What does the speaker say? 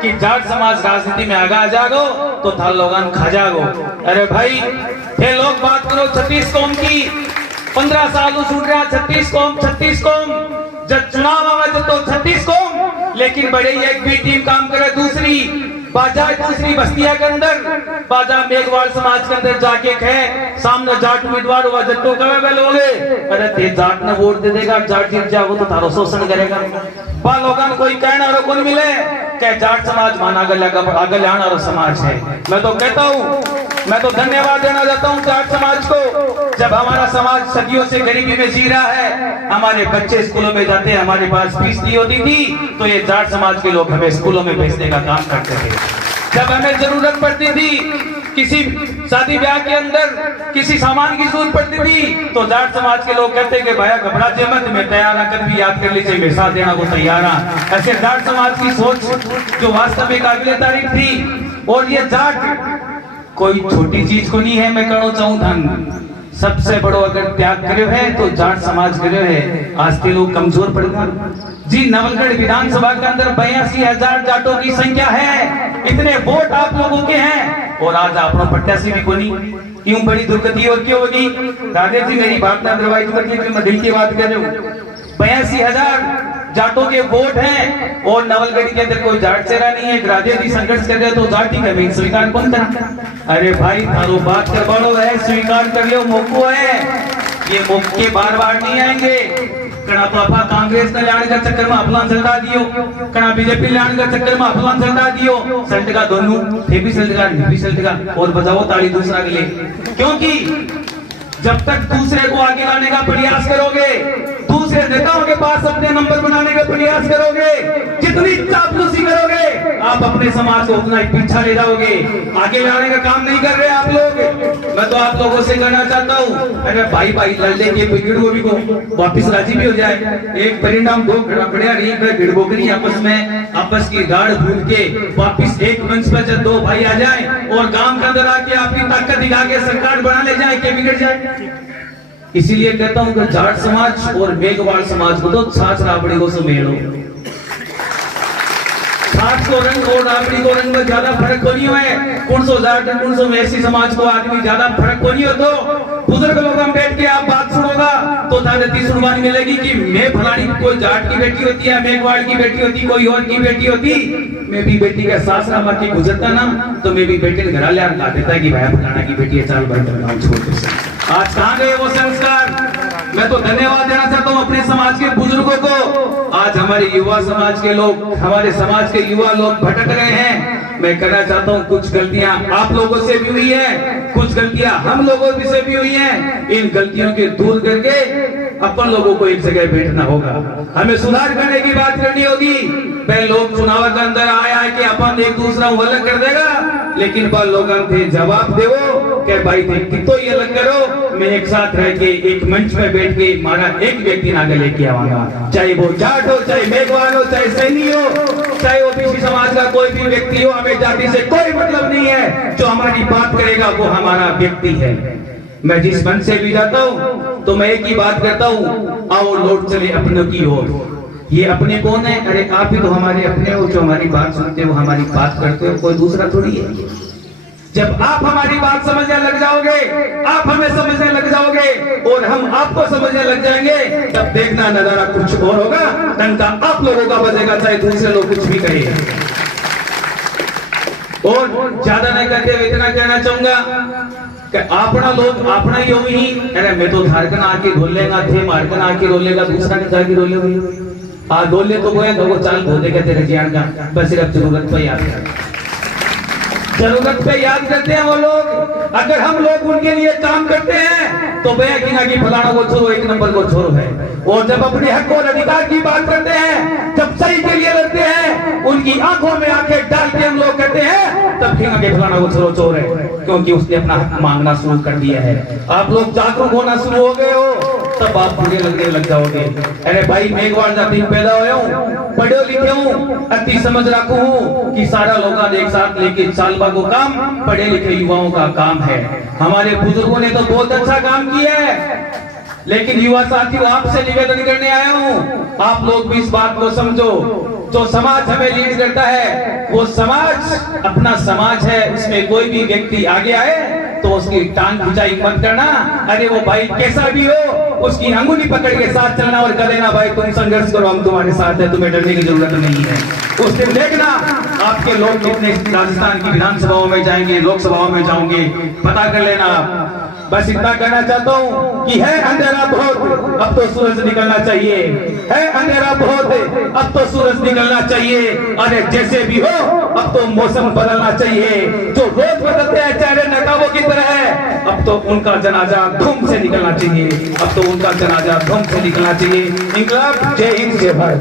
कि जाट समाज राजनीति में आगा जागो तो था लोगन खा जागो। अरे भाई ये लोग बात करो 36 कौम की, 15 साल छूट रहा 36 कौम, जब चुनाव आवे तो 36 कौम, लेकिन बड़े एक भी टीम काम करे दूसरी बाजा दूसरी बस्तियां के अंदर बाजा मेघवाल समाज के अंदर जाके कहे सामने जाट उम्मीदवार हुआ जट्टो कवे बेलोगे, अरे ते जाट ने वोट दे देगा, जाट जीत जाओ तो थारो शोषण करेगा। बा लोगन कोई कहना और कौन मिले के जाट समाज मान आगे आने वाला समाज है। मैं तो कहता हूँ, मैं तो धन्यवाद देना चाहता हूँ जाट समाज को। जब हमारा समाज सदियों से गरीबी में जी रहा है, हमारे बच्चे स्कूलों में जाते हैं, हमारे पास फीस नहीं होती थी, तो ये जाट समाज के लोग हमें स्कूलों में भेजने का काम करते थे। जब हमें जरूरत पड़ती थी किसी शादी ब्याह के अंदर किसी सामान की जरूरत पड़ती थी, तो जाट समाज के लोग कहते कि भाई घबरा जे मत, मैं तैयार आकर भी याद कर लीजिए, मैं साथ देना को तैयार हूं। ऐसे जाट समाज की सोच जो वास्तव में काबिले तारीफ थी। और ये जाट कोई छोटी चीज को नहीं है, मैं कहना चाहूँ धन सबसे बड़ो अगर त्याग करे है तो जाट समाज करे है। आज के लोग कमजोर पड़ गए जी। नवलगढ़ विधानसभा के अंदर 82,000 जाटों की संख्या है, इतने वोट आप लोगों के हैं और आज आप लोग प्रत्याशी भी कोनी। क्यों बड़ी दुर्गति और क्यों होगी? राजेश जी मेरी बात ना दरवाई करके मैं दिल की बात कर रहा हूँ। 82,000 जाटों के वोट हैं और नवलगढ़ के अंदर कोई जाट चेहरा नहीं है। राजेश जी संघर्ष कर रहे तो जाटी का भी स्वीकार कौन करा? अरे भाई थारो बात करवाड़ो है, स्वीकार कर लो, मौको है, ये मौके बार बार नहीं आएंगे। कना तो अपा कांग्रेस ने लाने का चक्कर में अपना सल्टा दियो, कना बीजेपी लाने का चक्कर में अपना सल्टा दियो, सल्टगा दोनों थे भी सल्टगा नहीं भी सल्टगा। और बजाओ ताली दूसरा के लिए, क्योंकि जब तक दूसरे को आगे लाने का प्रयास करोगे, दूसरे नेताओं के पास अपने नंबर बनाने का प्रयास करोगे, जितनी चापलूसी करोगे आप अपने समाज को उतना ही पीछा ले जाओगे। आगे लाने का काम नहीं कर रहे आप लोग। मैं तो आप लोगों से कहना चाहता हूँ, अगर भाई भाई लड़ने के गिड़गोभी को वापिस राजी भी हो जाए, एक परिणाम दो बढ़िया नहीं गिड़गोगरी आपस की गाढ़ भूल के वापिस एक मंच पर जब दो भाई आ जाए और गांव के अंदर आके आपकी ताकत दिखा के सरकार बना ले जाए के बिगड़ जाए। इसीलिए कहता हूं कि जाट समाज और मेघवाल समाज को तो छाछ राबड़ी को सुमेलो। छाछ को रंग और राबड़ी को रंग में ज्यादा फर्क को नहीं है। कौन सो जाट कौन सो मेसी समाज को आदमी ज्यादा फर्क को नहीं हो। तो बुजुर्ग लोग हम बैठ के आप बात सुनोगा तो ताकती सुनवानी मिलेगी कि मैं फलानी कोई जाट की बेटी होती है, मेघवाल की बेटी होती, कोई और की बेटी होती, मैं भी बेटी का सासरा माँ की गुजरता ना तो मैं भी बेटे घर ले आ देता कि भाई फलाना की बेटी है, चाल भर छोड़। आज कहाँ गए वो संस्कार? मैं तो धन्यवाद देना चाहता हूँ अपने समाज के बुजुर्गों को। आज हमारे युवा समाज के लोग, हमारे समाज के युवा लोग भटक रहे हैं। मैं कहना चाहता हूँ कुछ गलतियां आप लोगों से भी हुई है, कुछ गलतियां हम लोगों से भी हुई हैं। इन गलतियों के दूर करके अपन लोगों को एक जगह बैठना होगा, हमें सुधार करने की बात करनी होगी। पहले लोग चुनाव के अंदर आया है कि अपन एक दूसरा को अलग कर देगा, लेकिन पर लोगों थे जवाब दे कि भाई थे तो ये अलग करो, मैं एक साथ रह के एक मंच में बैठ के मारा एक व्यक्ति आगे लेके आवागा, चाहे वो जाट हो, चाहे मेघवाल हो, चाहे सैनी हो, चाहे ओबीसी समाज का कोई भी व्यक्ति हो। हमें जाति से कोई मतलब नहीं है, जो हमारी बात करेगा वो हमारा व्यक्ति है। मैं जिस मंच से भी जाता हूँ तो मैं एक ही बात करता हूँ, आओ लौट चले अपनों की ओर। ये अपने कौन है? अरे आप ही तो हमारे अपने हो, जो हमारी बात सुनते हो, हमारी बात करते हो, कोई दूसरा थोड़ी है। जब आप हमारी बात समझने लग जाओगे, आप हमें समझने लग जाओगे और हम आपको समझने लग जाएंगे, तब देखना नजारा कुछ और होगा, डंका आप लोगों का बजेगा, चाहे दूसरे लोग कुछ भी कहें। और ज्यादा नहीं करते हुए इतना कहना चाहूंगा कि अपना लोग अपना ही हो ही। अरे मैं तो झारखंड आके ढोल लेगा, थे मारकन आके ढोल लेगा, दूसरा ने जाके ढोल लेगा। ढोल ले तो वो वो चाल धो देगा तेरे ज्ञान का, बस सिर्फ जरूरत पर याद कर, जरूरत पे याद करते हैं वो लोग। अगर हम लोग उनके लिए काम करते हैं तो भैया कि फलाना को छोड़ो, एक नंबर को छोड़ो है। और जब अपने हक और अधिकार की बात करते हैं, जब सही के लिए लड़ते हैं, उनकी आंखों में आंखें डाल के हम लोग कहते हैं, तब फिर आगे फलाना को छोड़ो चोर है, क्योंकि उसने अपना हक मांगना शुरू कर दिया है। आप लोग जागरूक होना शुरू हो गए हो, तब आप बुरे लगने लग जाओगे। अरे भाई मेघवाल जाति पैदा हुए हूँ, पढ़े लिखे हूँ, अति समझ रखू हूँ कि सारा लोग एक साथ लेके चालबा को काम पढ़े लिखे युवाओं का काम है। हमारे बुजुर्गों ने तो बहुत अच्छा काम किया है, लेकिन युवा साथियों आपसे निवेदन करने आया हूँ, आप लोग भी इस बात को समझो जो समाज हमें लीड करता है वो समाज अपना समाज है, उसमें कोई भी व्यक्ति आगे आए तो उसकी टांग खिंचाई मत करना। अरे वो भाई कैसा भी हो उसकी अंगुली पकड़ के साथ चलना और कह देना भाई तुम संघर्ष करो, हम तुम्हारे साथ है, तुम्हें डरने की जरूरत नहीं है। उस दिन देखना आपके लोग कितने राजस्थान की विधानसभाओं में जाएंगे, लोकसभाओं में जाओगे, पता कर लेना। बस इतना कहना चाहता हूँ कि है अंधेरा बहुत, अब तो सूरज निकलना चाहिए, है अंधेरा बहुत, अब तो सूरज निकलना चाहिए। अरे जैसे भी हो अब तो मौसम बदलना चाहिए। जो रोज बदलते हैं चेहरे नकाबों की तरह है, अब तो उनका जनाजा धूम से निकलना चाहिए, अब तो उनका जनाजा धूम से निकलना चाहिए। इंकलाब, जय हिंद, जय भारत।